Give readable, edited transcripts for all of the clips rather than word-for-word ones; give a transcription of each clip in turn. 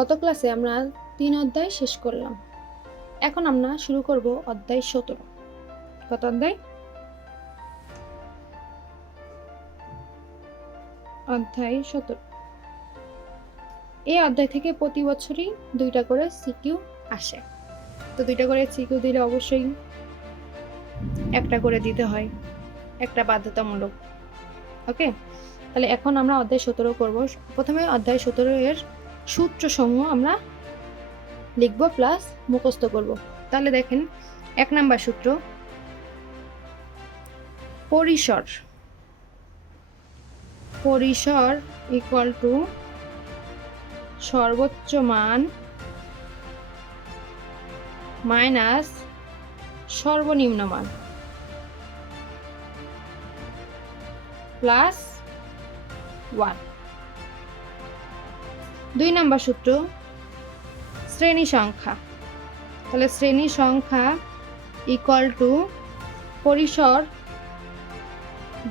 গত ক্লাসে আমরা 3 অধ্যায় শেষ করলাম। এখন আমরা শুরু করব অধ্যায় 17। কত অধ্যায়? অধ্যায় 17। এই অধ্যায় থেকে প্রতি বছরই 2টা করে সিকিউ আসে। তো 2টা করে সিকিউ দিলে অবশ্যই একটা করে দিতে হয়, একটা বাধ্যতামূলক। ওকে, তাহলে এখন আমরা অধ্যায় 17 করব। প্রথমে অধ্যায় 17 এর সূত্রসমূহ আমরা লিখব প্লাস মুখস্থ করব। তাহলে দেখেন, 1 নাম্বার সূত্র, পরিসর। পরিসর ইকুয়াল টু সর্বোচ্চ মান মাইনাস সর্বনিম্ন মান প্লাস 1। 2 নাম্বার সূত্র, শ্রেণী সংখ্যা। তাহলে শ্রেণী সংখ্যা ইকুয়াল টু পরিসর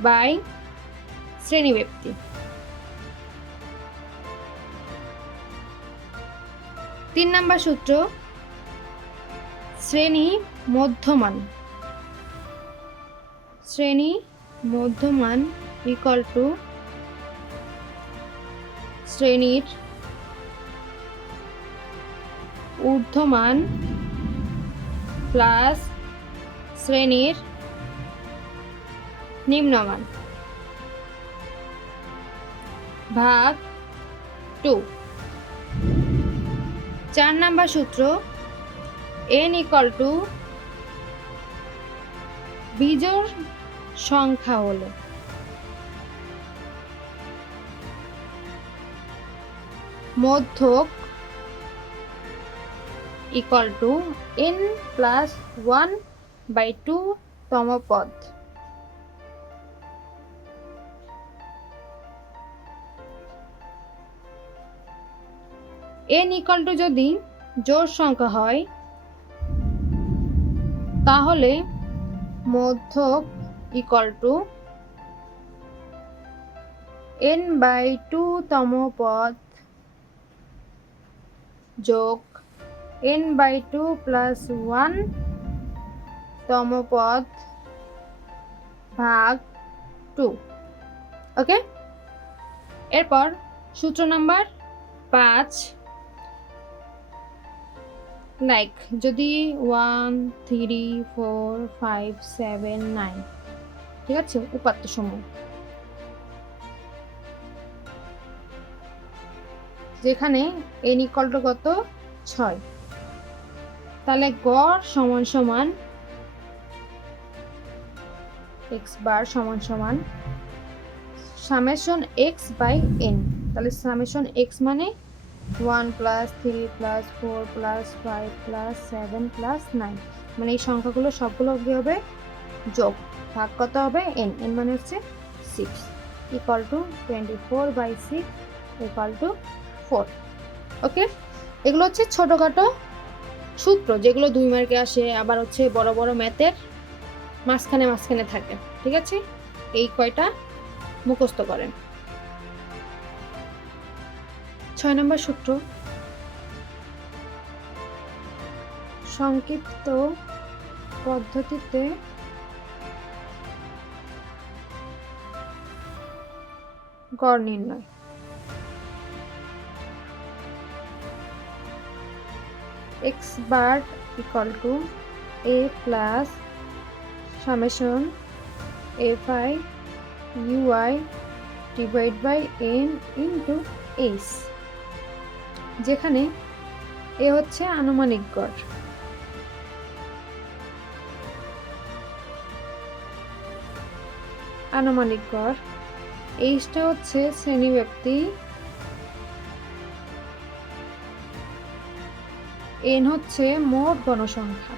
বাই শ্রেণীব্যাপ্তি। 3 নাম্বার সূত্র, শ্রেণী মধ্যমান। শ্রেণী মধ্যমান ইকুয়াল টু শ্রেণীর ঊর্ধ্বমান প্লাস শ্রেণীর নিম্নমান ভাগ 2। 4 নাম্বার সূত্র, n ইকুয়াল টু বিজোড় সংখ্যা হলো মধ্যক ইকুয়াল টু n প্লাস 1/2 তম পদ। n ইকুয়াল টু যদি জোড় সংখ্যা হয় তাহলে মধ্যক ইকুয়াল টু n/2 তম পদ যোগ n/2 প্লাস 1 তম পদ ভাগ 2। ওকে, এরপর সূত্র নাম্বার 5, লাইক যদি 1 3 4 5 7 9, ঠিক আছে, উপাত্ত সমূহ, যেখানে n ইকুয়াল টু কত 6, তাহলে গড় সমান সমান x বার সমান সমান সামেশন x বাই n। তাহলে সামেশন x মানে 1 plus 3 plus 4 plus 5 plus 7 plus 9, মানে এই সংখ্যাগুলো সবগুলো কি হবে যোগ, ভাগ কত হবে n, n মানে হচ্ছে 6 ইকুয়াল টু 24/6 ইকুয়াল টু 4। ওকে, এগুলো হচ্ছে ছোটখাটো সূত্র যেগুলো 2 মার্কে আসে, আবার হচ্ছে বড় বড় ম্যাথের মাঝখানে মাঝখানে থাকে। ঠিক আছে, এই কয়টা মুখস্থ করেন। 6 নম্বর সূত্র, সংক্ষিপ্ত পদ্ধতিতে গড় নির্ণয়। x বার equal to a plus summation fi ui divide by n into s, যেখানে এ হচ্ছে আনুমানিক গড়, আনুমানিক গড়, এইটা হচ্ছে শ্রেণীব্যাপ্তি, n হচ্ছে মোট গণসংখ্যা।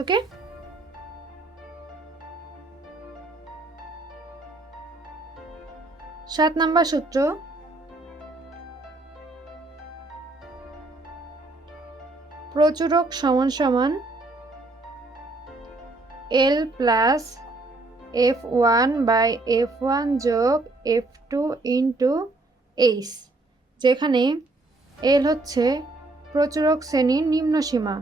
ওকে, 7 নম্বর সূত্র, প্রচুরক সমান সমান L plus F1 by F1 যোগ F2 ইন্টু এইচ, যেখানে এল হচ্ছে প্রচুরক শ্রেণীর নিম্নসীমা,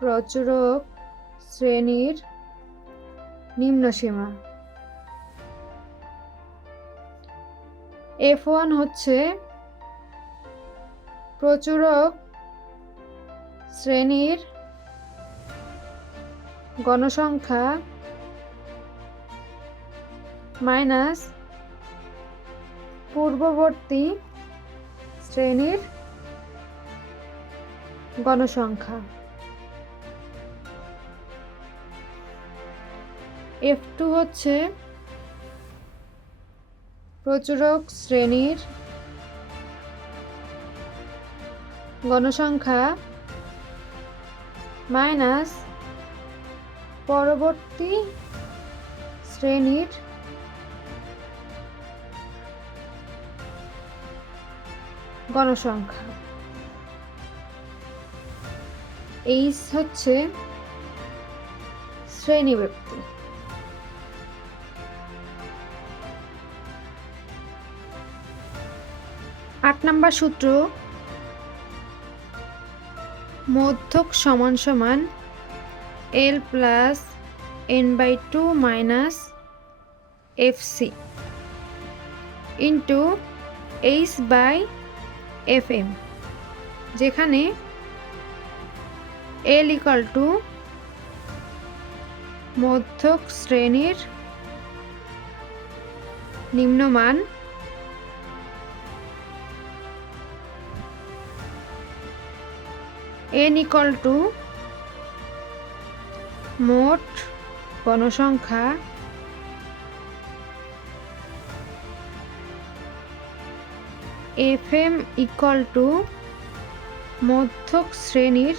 প্রচুরক শ্রেণীর নিম্নসীমা। F1 হচ্ছে প্রচুরক শ্রেণীর গণসংখ্যা মাইনাস পূর্ববর্তী শ্রেণীর গণসংখ্যা। F2 হচ্ছে প্রচুরক শ্রেণীর গণসংখ্যা মাইনাস পরবর্তী শ্রেণীর গণসংখ্যা। এইচ হচ্ছে শ্রেণীব্যাপ্তি। আট নম্বর সূত্র, মধ্যক সমান সমান L plus n/2 minus FC into H/FM, যেখানে L ইকুয়াল টু মধ্যক শ্রেণীর নিম্নমান, n ইকুয়াল টু মোট গণসংখ্যা, FM ইকুয়াল টু মধ্যক শ্রেণীর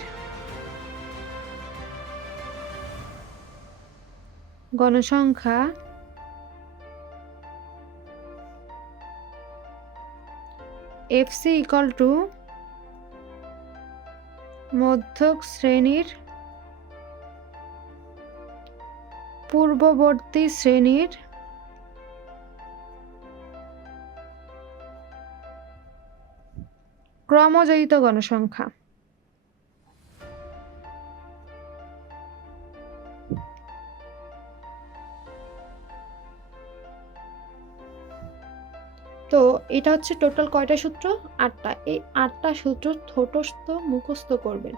গণসংখ্যা, FC ইকুয়াল টু মধ্যক শ্রেণীর পূর্ববর্তী শ্রেণীর ক্রমযোজিত গণসংখ্যা। তো এটা হচ্ছে টোটাল কয়টা সূত্র? 8টা। এই 8টা সূত্র ঠোঁটস্থ মুখস্থ করবেন।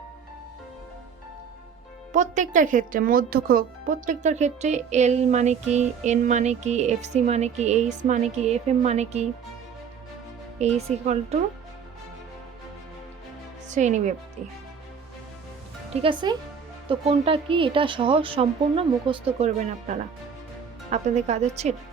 প্রত্যেকটার ক্ষেত্রে মধ্যক হোক, প্রত্যেকটার ক্ষেত্রে এল মানে কি, এন মানে কি, এফসি মানে কি, এইচ মানে কি, এফএম মানে কি, এইচ ইকুয়াল টু শ্রেণীব্যাপ্তি। ঠিক আছে? তো কোনটা কি এটা সহজ সম্পূর্ণ মুখস্থ করবেন আপনারা। আপনাদের কাজ হচ্ছে এটা।